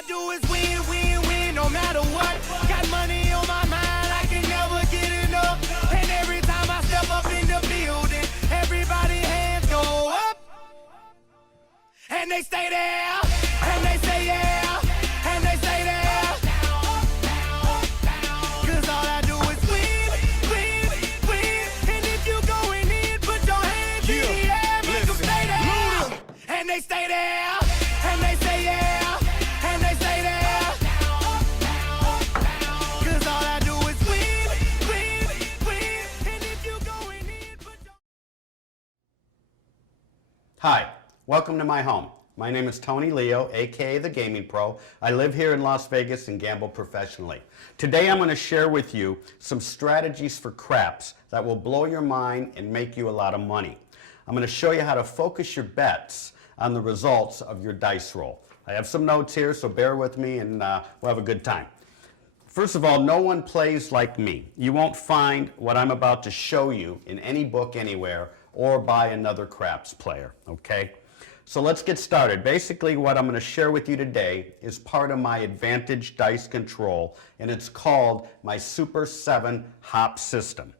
I do is win, win, win, no matter what. Got money on my mind, I can never get enough. And every time I step up in the building, everybody hands go up. And they stay there, and they say yeah, and they stay there. Cause all I do is win, win, win. And if you going in, put your hands in the air, make them stay there. And they stay there, and they say yeah, and they stay there. Cause all I do is win, win, win. And if you going in, put your... Hi, welcome to my home. My name is Tony Leo, aka The Gaming Pro. I live here in Las Vegas and gamble professionally. Today I'm going to share with you some strategies for craps that will blow your mind and make you a lot of money. I'm going to show you how to focus your bets on the results of your dice roll. I have some notes here, so bear with me and we'll have a good time. First of all, no one plays like me. You won't find what I'm about to show you in any book anywhere or by another craps player, okay? So let's get started. Basically, what I'm going to share with you today is part of my advantage dice control, and it's called my Super 7 hop system.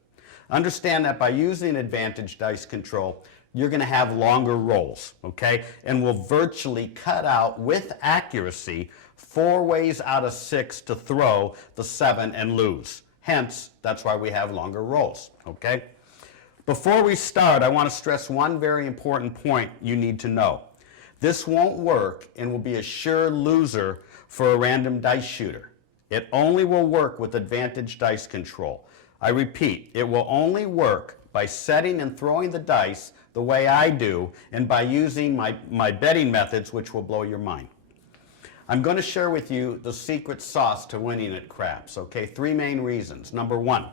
Understand that by using advantage dice control, you're going to have longer rolls, okay? And will virtually cut out with accuracy 4 ways out of 6 to throw the 7 and lose. Hence, that's why we have longer rolls, okay? Before we start, I want to stress one very important point you need to know. This won't work and will be a sure loser for a random dice shooter. It only will work with advantage dice control. I repeat, it will only work by setting and throwing the dice the way I do and by using my betting methods, which will blow your mind. I'm going to share with you the secret sauce to winning at craps, okay? 3 main reasons. Number 1,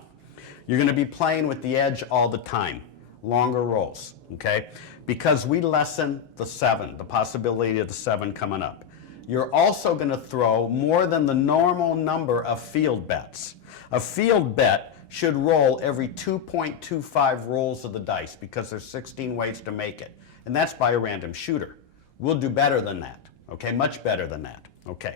you're going to be playing with the edge all the time, longer rolls, okay? Because we lessen the 7, the possibility of the 7 coming up. You're also going to throw more than the normal number of field bets. A field bet should roll every 2.25 rolls of the dice because there's 16 ways to make it. And that's by a random shooter. We'll do better than that, okay? Much better than that, okay?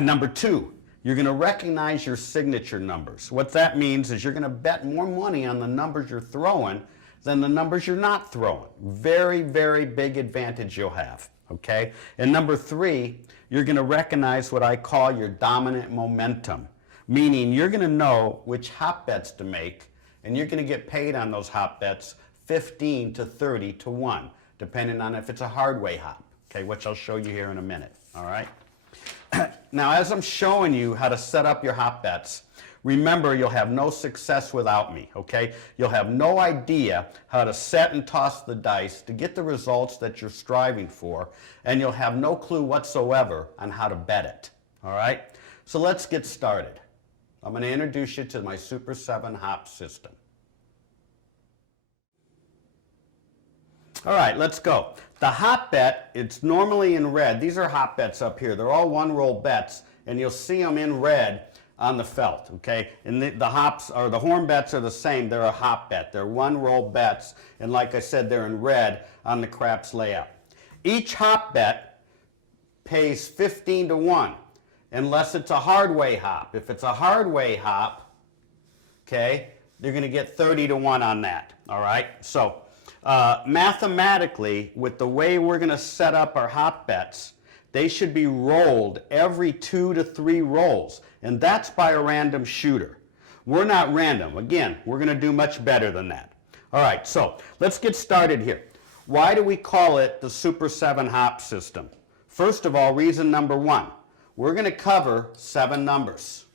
Number 2, you're going to recognize your signature numbers. What that means is you're going to bet more money on the numbers you're throwing than the numbers you're not throwing. Very, very big advantage you'll have, okay? And number 3, you're going to recognize what I call your dominant momentum, meaning you're going to know which hop bets to make, and you're going to get paid on those hop bets 15 to 30 to 1, depending on if it's a hard way hop, okay, which I'll show you here in a minute, all right? Now, as I'm showing you how to set up your hop bets, remember you'll have no success without me, okay? You'll have no idea how to set and toss the dice to get the results that you're striving for, and you'll have no clue whatsoever on how to bet it, all right? So let's get started. I'm going to introduce you to my Super 7 hop system. All right, let's go. The hop bet, it's normally in red. These are hop bets up here. They're all 1-roll bets, and you'll see them in red on the felt, okay? And the hops, or the horn bets are the same. They're a hop bet. They're 1-roll bets, and like I said, they're in red on the craps layout. Each hop bet pays 15 to 1, unless it's a hard way hop. If it's a hard way hop, okay, you're going to get 30 to 1 on that, all right? So mathematically, with the way we're going to set up our hop bets, they should be rolled every 2 to 3 rolls, and that's by a random shooter. We're not random. Again, we're going to do much better than that. All right, so let's get started here. Why do we call it the Super 7 hop system? First of all, reason number 1, we're going to cover 7 numbers,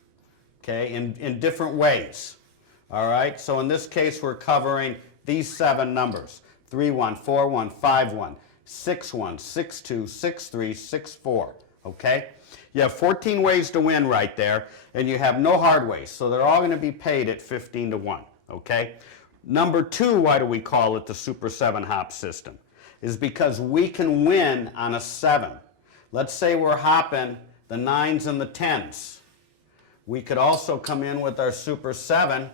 okay, in different ways. All right, so in this case, we're covering these 7 numbers: 3-1, 4-1, 5-1, 6-1, 6-2, 6-3, 6-4, okay? You have 14 ways to win right there, and you have no hard ways, so they're all going to be paid at 15 to 1, okay? Number 2, why do we call it the Super 7 hop system? Is because we can win on a 7. Let's say we're hopping the 9s and the 10s. We could also come in with our Super 7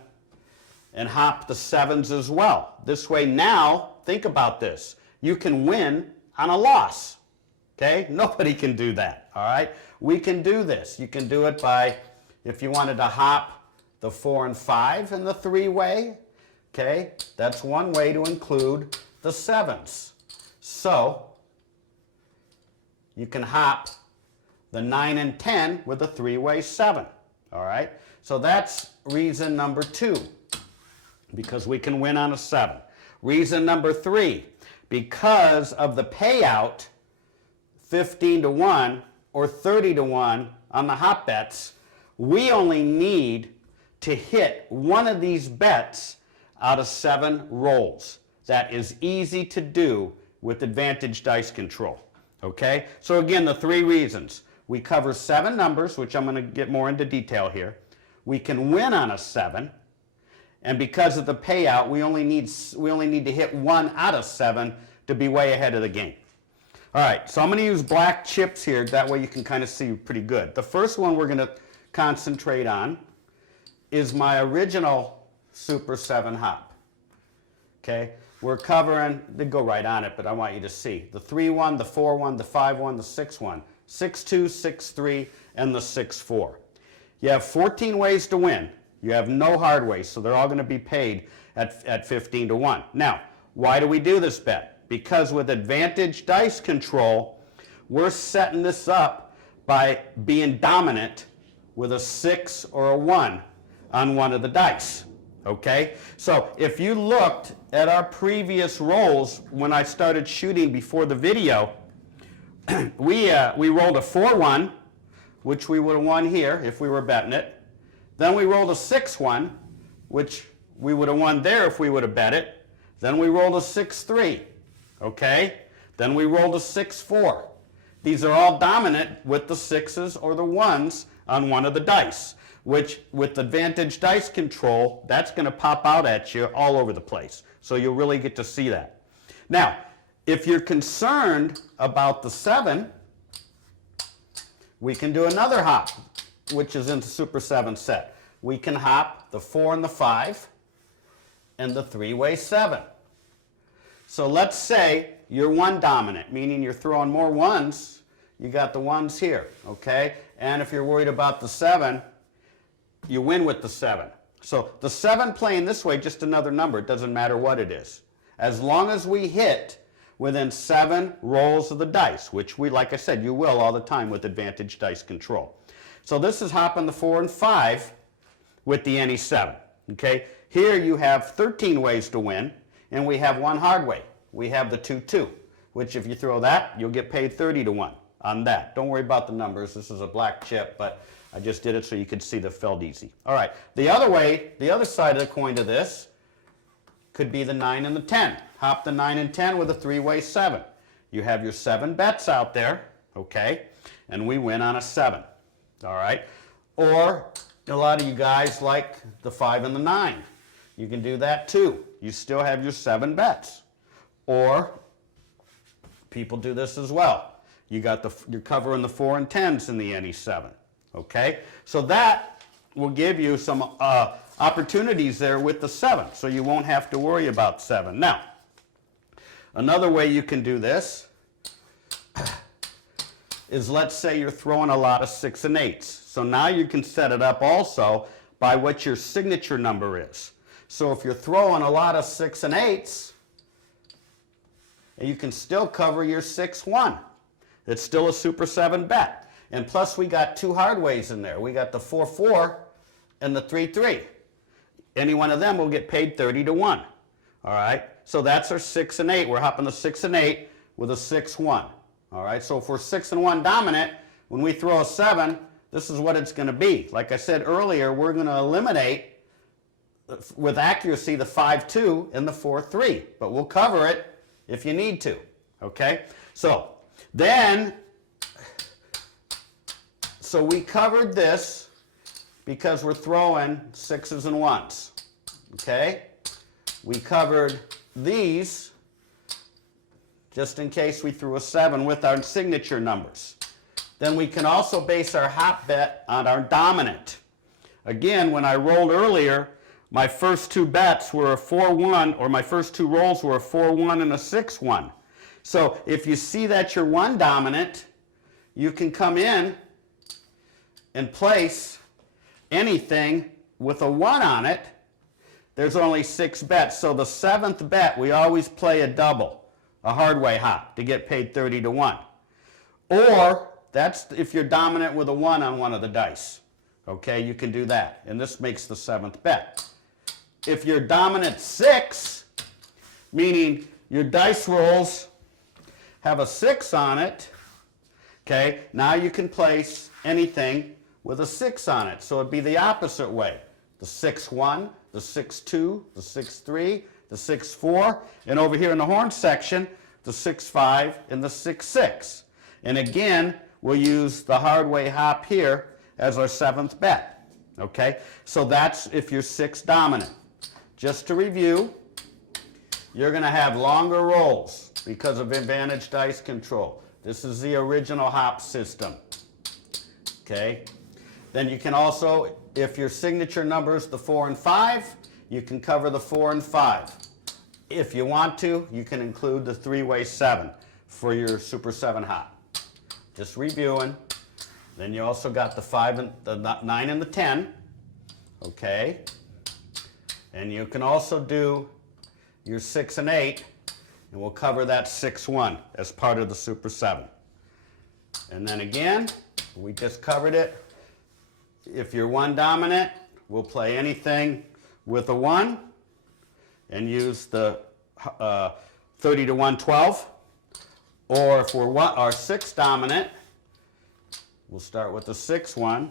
and hop the 7s as well. This way now, think about this, you can win on a loss, Okay? Nobody can do that, all right? We can do this. You can do it by, if you wanted to hop the 4 and 5 in the three-way, okay? That's one way to include the 7s. So, you can hop the 9 and 10 with a three-way 7, all right? So that's reason number 2, because we can win on a 7. Reason number 3, because of the payout, 15 to 1 or 30 to 1 on the hop bets, we only need to hit one of these bets out of 7 rolls. That is easy to do with advantage dice control. Okay? So again, the 3 reasons. We cover 7 numbers, which I'm going to get more into detail here. We can win on a 7. And because of the payout, we only need to hit 1 out of 7 to be way ahead of the game. All right, so I'm going to use black chips here. That way you can kind of see pretty good. The first one we're going to concentrate on is my original Super 7 hop. Okay, we're covering, they go right on it, but I want you to see the 3-1, the 4-1, the 5-1, the 6-1, 6-2, 6-3, and the 6-4. You have 14 ways to win. You have no hard ways, so they're all going to be paid at 15 to 1. Now, why do we do this bet? Because with advantage dice control, we're setting this up by being dominant with a 6 or a 1 on one of the dice. Okay? So if you looked at our previous rolls when I started shooting before the video, we rolled a 4-1, which we would have won here if we were betting it. Then we rolled a 6-1, which we would have won there if we would have bet it. Then we rolled a 6-3, okay? Then we rolled a 6-4. These are all dominant with the 6s or the 1s on one of the dice, which with advantage dice control, that's going to pop out at you all over the place. So you'll really get to see that. Now, if you're concerned about the 7, we can do another hop, which is in the Super 7 set. We can hop the 4 and the 5 and the three-way 7. So let's say you're 1 dominant, meaning you're throwing more 1s. You got the 1s here, okay? And if you're worried about the 7, you win with the 7. So the 7 playing this way, just another number. It doesn't matter what it is. As long as we hit within 7 rolls of the dice, which we, like I said, you will all the time with advantage dice control. So this is hopping the 4 and 5 with the any 7. Okay? Here you have 13 ways to win, and we have 1 hard way. We have the 2-2, which if you throw that, you'll get paid 30 to 1 on that. Don't worry about the numbers. This is a black chip, but I just did it so you could see the felt easy. All right. The other way, the other side of the coin to this could be the 9 and the 10. Hop the 9 and 10 with a three-way 7. You have your 7 bets out there, okay? And we win on a 7. All right? Or a lot of you guys like the 5 and the 9. You can do that too. You still have your 7 bets. Or people do this as well. You're covering the 4 and 10s in the any 7. Okay? So that will give you some opportunities there with the 7. So you won't have to worry about 7. Now, another way you can do this is, let's say you're throwing a lot of 6 and 8s. So now you can set it up also by what your signature number is. So if you're throwing a lot of 6 and 8s, you can still cover your 6-1. It's still a Super 7 bet. And plus we got 2 hard ways in there. We got the 4-4 and the 3-3. Any one of them will get paid 30 to 1. All right? So that's our 6 and 8. We're hopping the 6 and 8 with a 6-1. All right? So if we're 6 and 1 dominant, when we throw a 7, this is what it's going to be. Like I said earlier, we're going to eliminate with accuracy the 5-2 and the 4-3. But we'll cover it if you need to. Okay? So then, so we covered this because we're throwing 6s and 1s. Okay? We covered these just in case we threw a 7 with our signature numbers. Then we can also base our hop bet on our dominant. Again, when I rolled earlier, my first 2 bets were a 4-1, or my first 2 rolls were a 4-1 and a 6-1. So if you see that you're one dominant, you can come in and place anything with a 1 on it. There's only 6 bets. So the 7th bet, we always play a double, a hard-way hop, to get paid 30 to 1. Or that's if you're dominant with a 1 on one of the dice. Okay, you can do that. And this makes the 7th bet. If you're dominant 6, meaning your dice rolls have a 6 on it, okay, now you can place anything with a 6 on it. So it'd be the opposite way. The 6-1, the 6-2, the 6-3, the 6-4, and over here in the horn section, the 6-5 and the 6-6. And again, we'll use the hard way hop here as our 7th bet. Okay, so that's if you're 6 dominant. Just to review, you're going to have longer rolls because of advantage dice control. This is the original hop system. Okay, then you can also, if your signature number is the 4 and 5, you can cover the 4 and 5. If you want to, you can include the 3-way 7 for your Super 7 hop. Just reviewing. Then you also got the 5 and the 9 and the 10. Okay. And you can also do your 6 and 8, and we'll cover that 6-1 as part of the Super 7. And then again, we just covered it. If you're 1 dominant, we'll play anything with a 1 and use the 30 to 1 12. Or if we're 6 dominant, we'll start with the 6-1,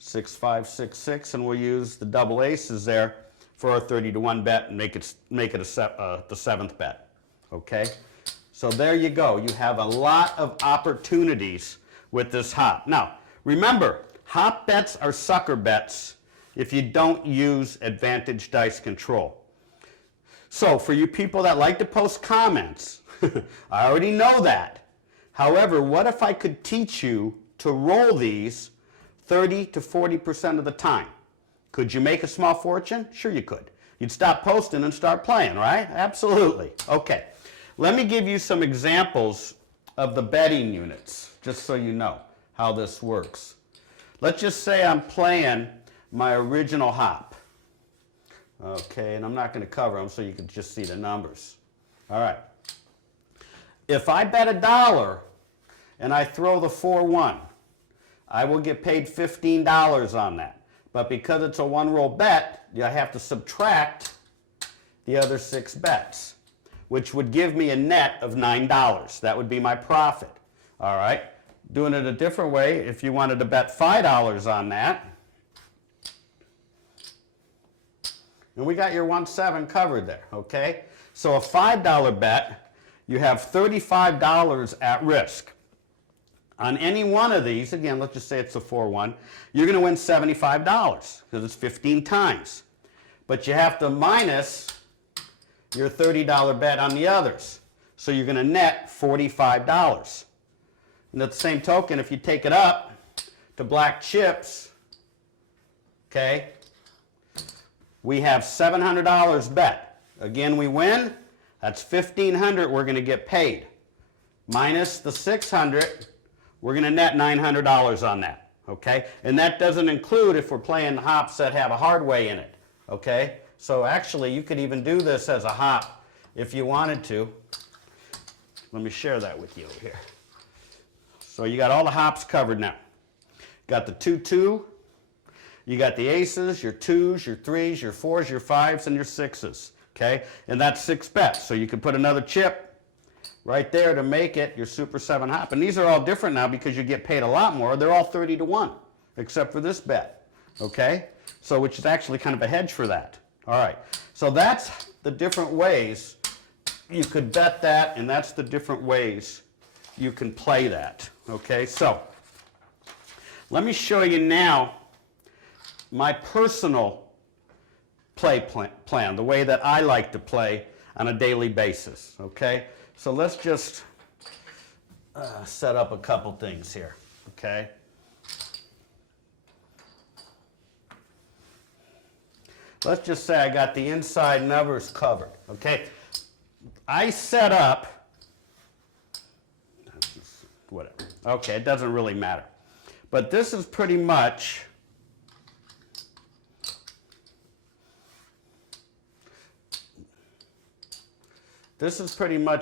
6-5, 6-6, and we'll use the double aces there for our 30 to 1 bet and make it the 7th bet. Okay? So there you go. You have a lot of opportunities with this hop. Now, remember, hop bets are sucker bets if you don't use advantage dice control. So for you people that like to post comments, I already know that. However, what if I could teach you to roll these 30 to 40% of the time? Could you make a small fortune? Sure you could. You'd stop posting and start playing, right? Absolutely. Okay. Let me give you some examples of the betting units, just so you know how this works. Let's just say I'm playing my original hop. Okay, and I'm not going to cover them so you can just see the numbers. All right. If I bet $1 and I throw the 4-1, I will get paid $15 on that. But because it's a 1-roll bet, I have to subtract the other 6 bets, which would give me a net of $9. That would be my profit. All right. Doing it a different way, if you wanted to bet $5 on that, and we got your 1-7 covered there, okay? So a $5 bet, you have $35 at risk. On any one of these, again, let's just say it's a 4-1, you're going to win $75 because it's 15 times. But you have to minus your $30 bet on the others. So you're going to net $45. And at the same token, if you take it up to black chips, okay, we have $700 bet. Again, we win. That's $1,500 we're going to get paid. Minus the $600, we're going to net $900 on that. Okay? And that doesn't include if we're playing hops that have a hard way in it. Okay? So actually, you could even do this as a hop if you wanted to. Let me share that with you here. So you got all the hops covered now. Got the 2-2. You got the aces, your 2s, your 3s, your 4s, your 5s, and your 6s. Okay? And that's 6 bets. So you can put another chip right there to make it your Super 7 hop. And these are all different now because you get paid a lot more. They're all 30 to 1, except for this bet. Okay? So which is actually kind of a hedge for that. All right. So that's the different ways you could bet that, and that's the different ways you can play that. Okay? So let me show you now my personal play plan, the way that I like to play on a daily basis, okay? So let's just set up a couple things here, okay? Let's just say I got the inside numbers covered, okay? I set up Okay, it doesn't really matter. But this is pretty much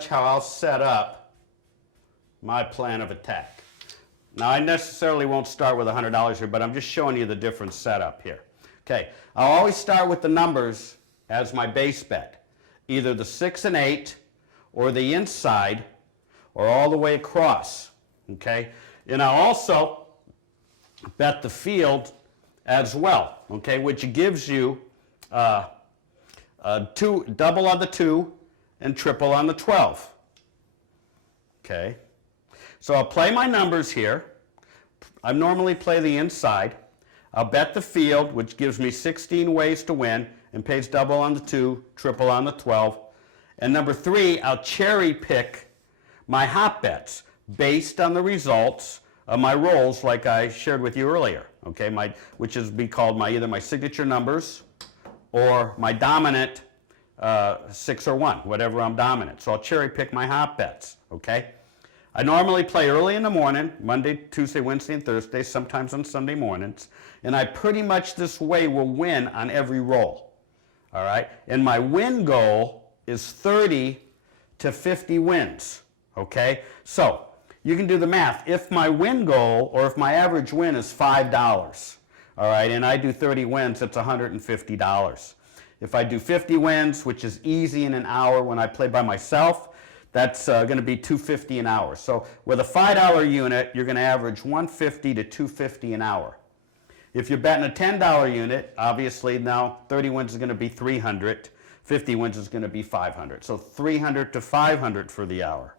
how I'll set up my plan of attack. Now, I necessarily won't start with $100 here, but I'm just showing you the different setup here. Okay, I'll always start with the numbers as my base bet, either the 6 and 8, or the inside, or all the way across. Okay, and I'll also bet the field as well. Okay, which gives you double on the 2 and triple on the 12. Okay. So I'll play my numbers here. I normally play the inside. I'll bet the field, which gives me 16 ways to win and pays double on the 2, triple on the 12. And number 3, I'll cherry pick my hot bets based on the results of my rolls like I shared with you earlier. Okay, which is called either my signature numbers or my dominant 6 or 1, whatever I'm dominant. So I'll cherry pick my hot bets. Okay. I normally play early in the morning, Monday, Tuesday, Wednesday, and Thursday, sometimes on Sunday mornings, and I pretty much this way will win on every roll, all right? And my win goal is 30 to 50 wins, okay? So you can do the math. If my win goal, or if my average win is $5, all right, and I do 30 wins, it's $150. If I do 50 wins, which is easy in an hour when I play by myself, that's going to be $250 an hour. So with a $5 unit, you're going to average $150 to $250 an hour. If you're betting a $10 unit, obviously now 30 wins is going to be $300, 50 wins is going to be $500. So $300 to $500 for the hour.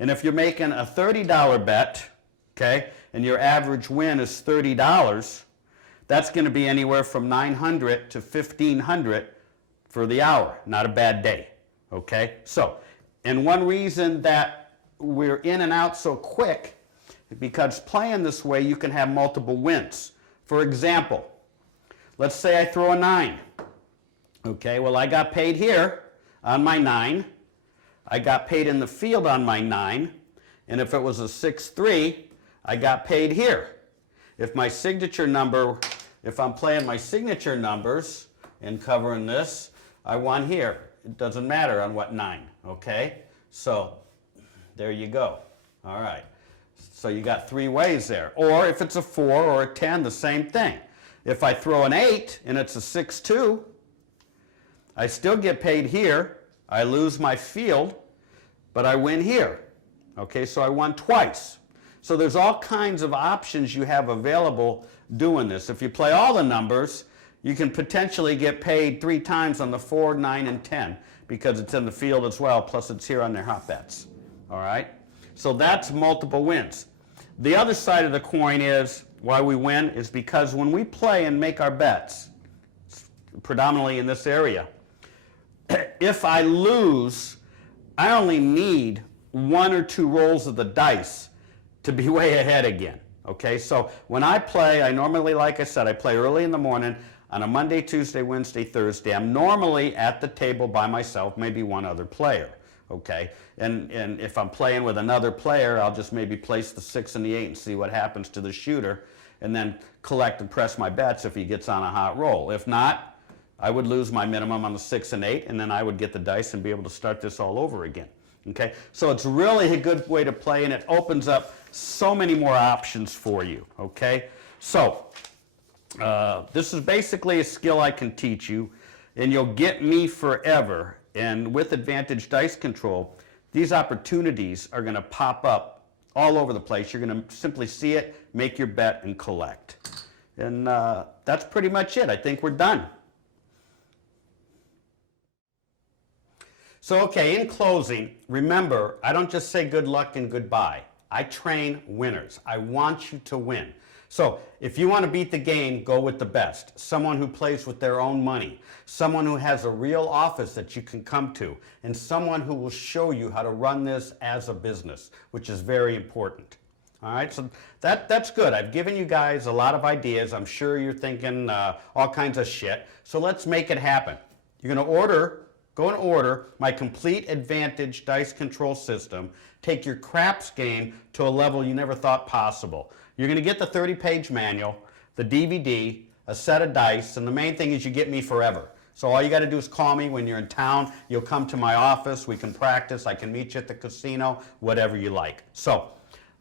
And if you're making a $30 bet, okay, and your average win is $30, that's going to be anywhere from $900 to $1,500 for the hour. Not a bad day, okay? So. And one reason that we're in and out so quick is because playing this way, you can have multiple wins. For example, let's say I throw a 9. Okay, well, I got paid here on my 9. I got paid in the field on my 9. And if it was a 6-3, I got paid here. If my signature number, if I'm playing my signature numbers and covering this, I won here. It doesn't matter on what 9, okay? So there you go. All right. So you got 3 ways there. Or if it's a 4 or a 10, the same thing. If I throw an 8 and it's a 6-2, I still get paid here. I lose my field, but I win here. Okay, so I won twice. So there's all kinds of options you have available doing this. If you play all the numbers, you can potentially get paid 3 times on the 4, 9, and 10 because it's in the field as well, plus it's here on their hot bets. All right? So that's multiple wins. The other side of the coin is why we win is because when we play and make our bets, predominantly in this area, if I lose, I only need 1 or 2 rolls of the dice to be way ahead again. Okay, so when I play, I normally, like I said, I play early in the morning on a Monday, Tuesday, Wednesday, Thursday. I'm normally at the table by myself, maybe one other player. Okay, and if I'm playing with another player, I'll just maybe place the 6 and the 8 and see what happens to the shooter, and then collect and press my bets if he gets on a hot roll. If not, I would lose my minimum on the 6 and 8, and then I would get the dice and be able to start this all over again. Okay, so it's really a good way to play, and it opens up so many more options for you. Okay, so this is basically a skill I can teach you, and you'll get me forever. And with Advantage Dice Control, these opportunities are going to pop up all over the place. You're going to simply see it, make your bet, and collect. And that's pretty much it. I think we're done. So, okay, in closing, remember, I don't just say good luck and goodbye. I train winners. I want you to win. So if you want to beat the game, go with the best. Someone who plays with their own money. Someone who has a real office that you can come to. And someone who will show you how to run this as a business, which is very important. All right, so that's good. I've given you guys a lot of ideas. I'm sure you're thinking all kinds of shit. So let's make it happen. You're going to order Go and order my Complete Advantage dice control system. Take your craps game to a level you never thought possible. You're going to get the 30-page manual, the DVD, a set of dice, and the main thing is you get me forever. So all you got to do is call me when you're in town. You'll come to my office. We can practice. I can meet you at the casino, whatever you like. So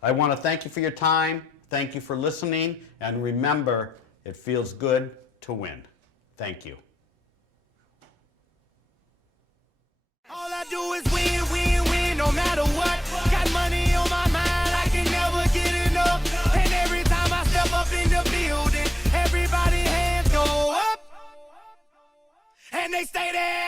I want to thank you for your time. Thank you for listening. And remember, it feels good to win. Thank you. All I do is win, win, win, no matter what. Got money on my mind, I can never get enough. And every time I step up in the building, everybody hands go up. And they stay there.